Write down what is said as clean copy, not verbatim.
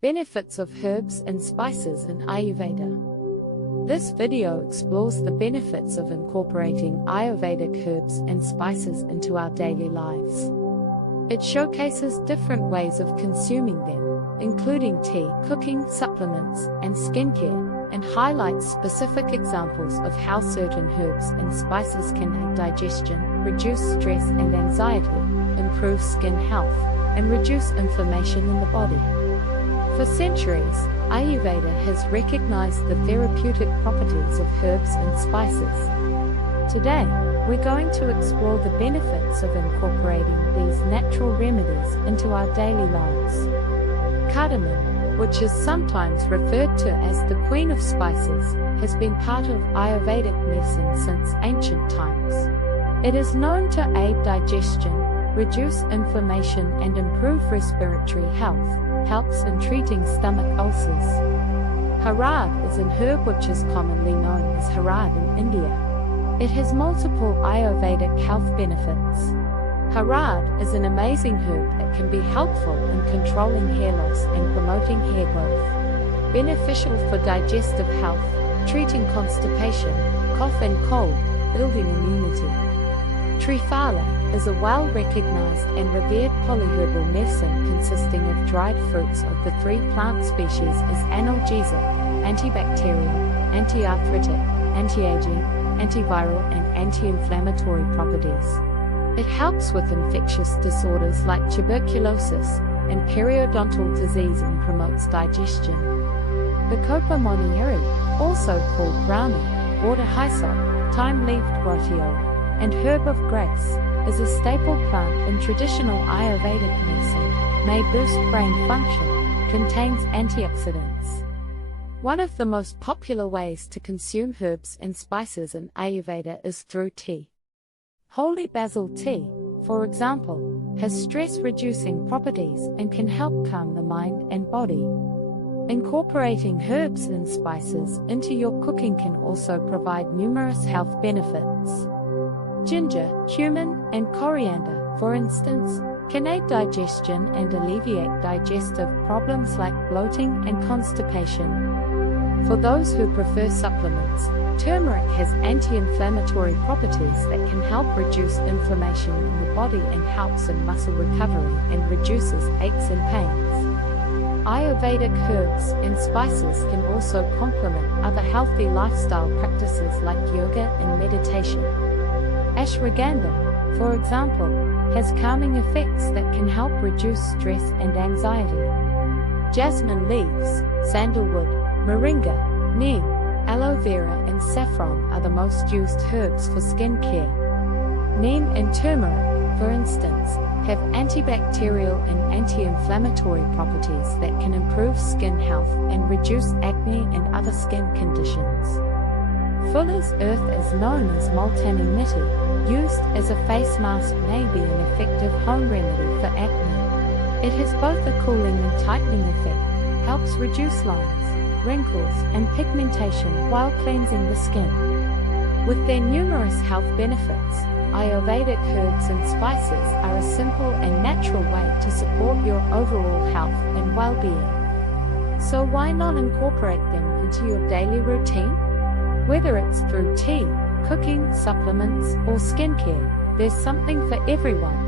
Benefits of herbs and spices in Ayurveda. This video explores the benefits of incorporating Ayurvedic herbs and spices into our daily lives. It showcases different ways of consuming them, including tea, cooking, supplements, and skincare, and highlights specific examples of how certain herbs and spices can aid digestion, reduce stress and anxiety, improve skin health, and reduce inflammation in the body. For centuries, Ayurveda has recognized the therapeutic properties of herbs and spices. Today, we're going to explore the benefits of incorporating these natural remedies into our daily lives. Cardamom, which is sometimes referred to as the Queen of Spices, has been part of Ayurvedic medicine since ancient times. It is known to aid digestion, reduce inflammation and improve respiratory health. Helps in treating stomach ulcers. Harad is an herb which is commonly known as harad in India. It has multiple Ayurvedic health benefits. Harad is an amazing herb that can be helpful in controlling hair loss and promoting hair growth. Beneficial for digestive health, treating constipation, cough and cold, building immunity. Triphala is a well-recognized and revered polyherbal medicine consisting of dried fruits of the three plant species as analgesic, antibacterial, anti-arthritic, anti-aging, antiviral and anti-inflammatory properties. It helps with infectious disorders like tuberculosis and periodontal disease and promotes digestion. Bacopa monnieri, also called brahmi, water hyssop, thyme-leaved gratiola, and herb of grace, is a staple plant in traditional Ayurvedic medicine, may boost brain function, contains antioxidants. One of the most popular ways to consume herbs and spices in Ayurveda is through tea. Holy basil tea, for example, has stress-reducing properties and can help calm the mind and body. Incorporating herbs and spices into your cooking can also provide numerous health benefits. Ginger, cumin, and coriander, for instance, can aid digestion and alleviate digestive problems like bloating and constipation. For those who prefer supplements, turmeric has anti-inflammatory properties that can help reduce inflammation in the body and helps in muscle recovery and reduces aches and pains. Ayurvedic herbs and spices can also complement other healthy lifestyle practices like yoga and meditation. Ashwagandha, for example, has calming effects that can help reduce stress and anxiety. Jasmine leaves, sandalwood, moringa, neem, aloe vera and saffron are the most used herbs for skin care. Neem and turmeric, for instance, have antibacterial and anti-inflammatory properties that can improve skin health and reduce acne and other skin conditions. Fuller's Earth, as known as Multani Mitti, used as a face mask, may be an effective home remedy for acne. It has both a cooling and tightening effect, helps reduce lines, wrinkles, and pigmentation while cleansing the skin. With their numerous health benefits, Ayurvedic herbs and spices are a simple and natural way to support your overall health and well-being. So why not incorporate them into your daily routine? Whether it's through tea, cooking, supplements, or skincare, there's something for everyone.